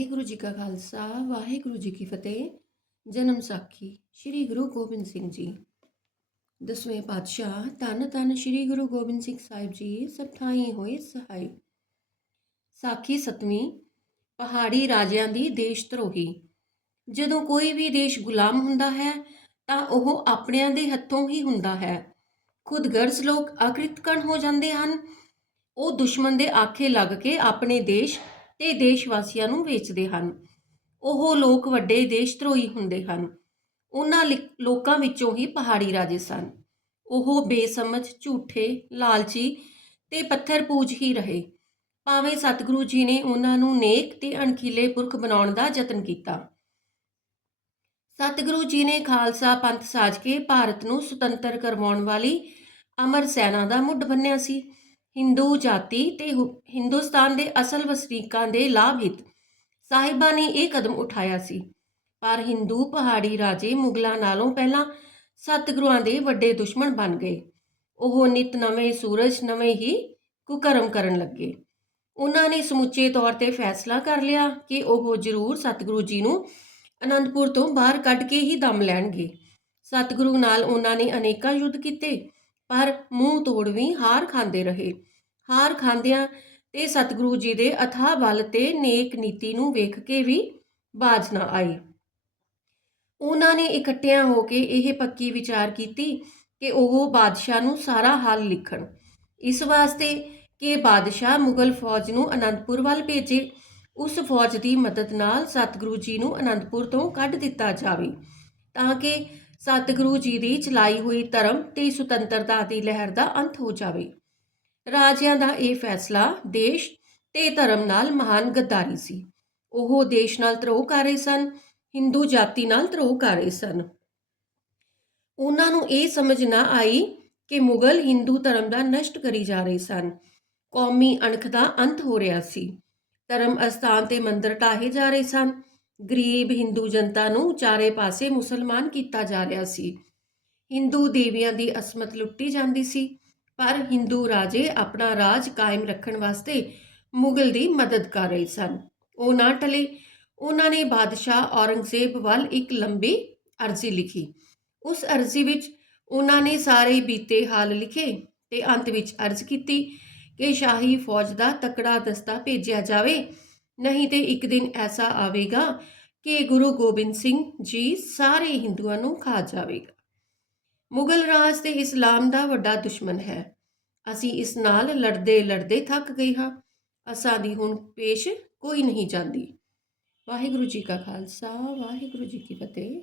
ਵਾਹਿਗੁਰੂ ਜੀ ਕਾ ਖਾਲਸਾ, ਵਾਹਿਗੁਰੂ ਜੀ ਕੀ ਫਤਿਹ। ਜਨਮ ਸਾਖੀ, ਸ੍ਰੀ ਗੁਰੂ ਗੋਬਿੰਦ ਸਿੰਘ ਜੀ। ਦਸਵੇਂ ਪਾਤਸ਼ਾਹ, ਧੰਨ ਧੰਨ ਸ੍ਰੀ ਗੁਰੂ ਗੋਬਿੰਦ ਸਿੰਘ ਸਾਹਿਬ ਜੀ, ਸਭ ਹੋਏ ਸਹਾਈ। ਸਾਖੀ ਸਤਵੀਂ, ਪਹਾੜੀ ਰਾਜਿਆਂ ਦੀ ਦੇਸ਼ ਧਰੋਹੀ। ਜਦੋਂ ਕੋਈ ਵੀ ਦੇਸ਼ ਗੁਲਾਮ ਹੁੰਦਾ ਹੈ, ਤਾਂ ਉਹ ਆਪਣਿਆਂ ਦੇ ਹੱਥੋਂ ਹੀ ਹੁੰਦਾ ਹੈ। ਖੁਦਗਰਜ਼ ਲੋਕ ਅਕ੍ਰਿਤਕਣ ਹੋ ਜਾਂਦੇ ਹਨ। ਉਹ ਦੁਸ਼ਮਣ ਦੇ ਆਖੇ ਲੱਗ ਕੇ ਆਪਣੇ ਦੇਸ਼ ਤੇ ਦੇਸ਼ ਵਾਸੀਆਂ ਨੂੰ ਵੇਚਦੇ ਹਨ। ਉਹ ਲੋਕ ਵੱਡੇ ਦੇਸ਼ ਧਰੋਹੀ ਹੁੰਦੇ ਹਨ। ਉਹਨਾਂ ਲਿ- ਲੋਕਾਂ ਵਿੱਚੋਂ ਹੀ ਪਹਾੜੀ ਰਾਜੇ ਸਨ। ਉਹ ਬੇਸਮਝ, ਝੂਠੇ, ਲਾਲਚੀ ਤੇ ਪੱਥਰ ਪੂਜ ਹੀ ਰਹੇ। ਭਾਵੇਂ ਸਤਿਗੁਰੂ ਜੀ ਨੇ ਉਹਨਾਂ ਨੂੰ ਨੇਕ ਤੇ ਅਣਖੀਲੇ ਪੁਰਖ ਬਣਾਉਣ ਦਾ ਯਤਨ ਕੀਤਾ। ਸਤਿਗੁਰੂ ਜੀ ਨੇ ਖਾਲਸਾ ਪੰਥ ਸਾਜ ਕੇ ਭਾਰਤ ਨੂੰ ਸੁਤੰਤਰ ਕਰਵਾਉਣ ਵਾਲੀ ਅਮਰ ਸੈਨਾ ਦਾ ਮੁੱਢ ਬੰਨਿਆ ਸੀ। ਹਿੰਦੂ ਜਾਤੀ ਤੇ ਹਿੰਦੁਸਤਾਨ ਦੇ ਅਸਲ ਵਸਨੀਕਾਂ ਦੇ ਲਾਭ ਹਿੱਤ। ਸਾਹਿਬਾਂ ਨੇ ਇਹ ਕਦਮ ਉਠਾਇਆ ਸੀ। ਪਰ ਹਿੰਦੂ ਪਹਾੜੀ ਰਾਜੇ ਮੁਗਲਾਂ ਨਾਲੋਂ ਪਹਿਲਾਂ ਸਤਿਗੁਰੂਆਂ ਦੇ ਵੱਡੇ ਦੁਸ਼ਮਣ ਬਣ ਗਏ। ਉਹ ਨਿਤ ਨਵੇਂ ਸੂਰਜ, ਨਵੇਂ ਹੀ ਕੁਕਰਮ ਕਰਨ ਲੱਗੇ। ਉਹਨਾਂ ਨੇ ਸਮੁੱਚੇ ਤੌਰ ਤੇ ਫੈਸਲਾ ਕਰ ਲਿਆ ਕਿ ਉਹ ਜ਼ਰੂਰ ਸਤਿਗੁਰੂ ਜੀ ਨੂੰ ਅਨੰਦਪੁਰ ਤੋਂ ਬਾਹਰ ਕੱਢ ਕੇ ਹੀ ਦਮ ਲੈਣਗੇ। ਸਤਿਗੁਰੂ ਨਾਲ ਉਹਨਾਂ ਨੇ ਅਨੇਕਾਂ ਯੁੱਧ ਕੀਤੇ। ਪਰ ਮੂੰਹ ਤੋੜ ਵੀ ਹਾਰ ਖਾਂਦੇ ਰਹੇ। ਹਾਰ ਖਾਂਦਿਆਂ ਤੇ ਸਤਿਗੁਰੂ ਜੀ ਦੇ ਅਥਾਹ ਬਲ ਤੇ ਨੇਕ ਨੀਤੀ ਨੂੰ ਵੇਖ ਕੇ ਵੀ ਬਾਜ ਨਾ ਆਈ ਉਹਨਾਂ ਨੇ ਇਕੱਠਿਆਂ ਹੋ ਕੇ ਇਹ ਪੱਕੀ ਵਿਚਾਰ ਕੀਤੀ ਕਿ ਉਹ ਬਾਦਸ਼ਾਹ ਨੂੰ ਸਾਰਾ ਹਾਲ ਲਿਖਣ। ਇਸ ਵਾਸਤੇ ਕਿ ਬਾਦਸ਼ਾਹ ਮੁਗਲ ਫੌਜ ਨੂੰ ਅਨੰਦਪੁਰ ਵੱਲ ਭੇਜੇ। ਉਸ ਫੌਜ ਦੀ ਮਦਦ ਨਾਲ ਸਤਿਗੁਰੂ ਜੀ ਨੂੰ ਅਨੰਦਪੁਰ ਤੋਂ ਕੱਢ ਦਿੱਤਾ ਜਾਵੇ, ਤਾਂ ਕਿ ਸਤਿਗੁਰੂ ਜੀ ਦੀ ਚਲਾਈ ਹੋਈ ਧਰਮ ਤੇ ਸੁਤੰਤਰਤਾ ਦੀ ਲਹਿਰ ਦਾ ਅੰਤ ਹੋ ਜਾਵੇ। ਰਾਜਿਆਂ ਦਾ ਇਹ ਫੈਸਲਾ ਦੇਸ਼ ਤੇ ਧਰਮ ਨਾਲ ਮਹਾਨ ਗੱਦਾਰੀ ਸੀ। ਉਹ ਦੇਸ਼ ਨਾਲ ਧਰੋਹ ਕਰ ਰਹੇ ਸਨ, ਹਿੰਦੂ ਜਾਤੀ ਨਾਲ ਧਰੋਹ ਕਰ ਰਹੇ ਸਨ। ਉਹਨਾਂ ਨੂੰ ਇਹ ਸਮਝ ਨਾ ਆਈ ਕਿ ਮੁਗਲ ਹਿੰਦੂ ਧਰਮ ਦਾ ਨਸ਼ਟ ਕਰੀ ਜਾ ਰਹੇ ਸਨ। ਕੌਮੀ ਅਣਖ ਦਾ ਅੰਤ ਹੋ ਰਿਹਾ ਸੀ। ਧਰਮ ਅਸਥਾਨ ਤੇ ਮੰਦਰ ਢਾਹੇ ਜਾ ਰਹੇ ਸਨ। ਗਰੀਬ ਹਿੰਦੂ ਜਨਤਾ ਨੂੰ ਚਾਰੇ ਪਾਸੇ ਮੁਸਲਮਾਨ ਕੀਤਾ ਜਾ ਰਿਹਾ ਸੀ। ਹਿੰਦੂ ਦੇਵੀਆਂ ਦੀ ਅਸਮਤ ਲੁੱਟੀ ਜਾਂਦੀ ਸੀ, ਪਰ ਹਿੰਦੂ ਰਾਜੇ ਆਪਣਾ ਰਾਜ ਕਾਇਮ ਰੱਖਣ ਵਾਸਤੇ ਮੁਗਲ ਦੀ ਮਦਦ ਕਰ ਰਹੇ ਸਨ। ਉਹ ਨਾ ਟਲੇ। ਉਹਨਾਂ ਨੇ ਬਾਦਸ਼ਾਹ ਔਰੰਗਜ਼ੇਬ ਵੱਲ ਇੱਕ ਲੰਬੀ ਅਰਜ਼ੀ ਲਿਖੀ। ਉਸ ਅਰਜ਼ੀ ਵਿੱਚ ਉਹਨਾਂ ਨੇ ਸਾਰੇ ਬੀਤੇ ਹਾਲ ਲਿਖੇ ਤੇ ਅੰਤ ਵਿੱਚ ਅਰਜ਼ ਕੀਤੀ ਕਿ ਸ਼ਾਹੀ ਫੌਜ ਦਾ ਤਕੜਾ ਦਸਤਾ ਭੇਜਿਆ ਜਾਵੇ ਨਹੀਂ ਤੇ ਇੱਕ ਦਿਨ ਐਸਾ ਆਵੇਗਾ ਕਿ ਗੁਰੂ ਗੋਬਿੰਦ ਸਿੰਘ ਜੀ ਸਾਰੇ ਹਿੰਦੂਆਂ ਨੂੰ ਖਾ ਜਾਵੇਗਾ। ਮੁਗਲ ਰਾਜ ਤੇ ਇਸਲਾਮ ਦਾ ਵੱਡਾ ਦੁਸ਼ਮਣ ਹੈ। ਅਸੀਂ ਇਸ ਨਾਲ ਲੜਦੇ ਲੜਦੇ ਥੱਕ ਗਏ ਹਾਂ। ਅਸਾਂ ਦੀ ਹੁਣ ਪੇਸ਼ ਕੋਈ ਨਹੀਂ ਜਾਂਦੀ। ਵਾਹਿਗੁਰੂ ਜੀ ਕਾ ਖਾਲਸਾ, ਵਾਹਿਗੁਰੂ ਜੀ ਕੀ ਫਤਿਹ।